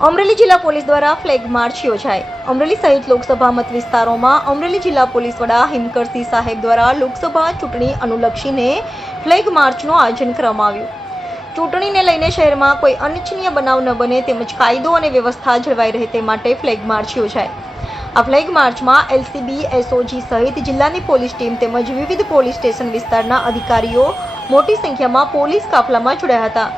અમરેલી જિલ્લા પોલીસ દ્વારા flag March યોજાઈ। અમરેલી સહિત લોકસભા મત વિસ્તારોમાં અમરેલી જિલ્લા પોલીસ વડા હિમકરસિંહ સાહેબ દ્વારા લોકસભા ચૂંટણી અનુલક્ષીને ફ્લેગ માર્ચનું આયોજન કરવામાં આવ્યું। ચૂંટણીને લઈને શહેરમાં કોઈ અનિચ્છનીય બનાવ ન બને તેમજ કાયદો અને વ્યવસ્થા જળવાઈ રહે તે માટે ફ્લેગ માર્ચ યોજાઈ। આ ફ્લેગ માર્ચમાં એલસીબી, એસઓજી સહિત જિલ્લાની પોલીસ ટીમ તેમજ વિવિધ પોલીસ સ્ટેશન વિસ્તારના અધિકારીઓ મોટી સંખ્યામાં પોલીસ કાફલામાં જોડાયા હતા।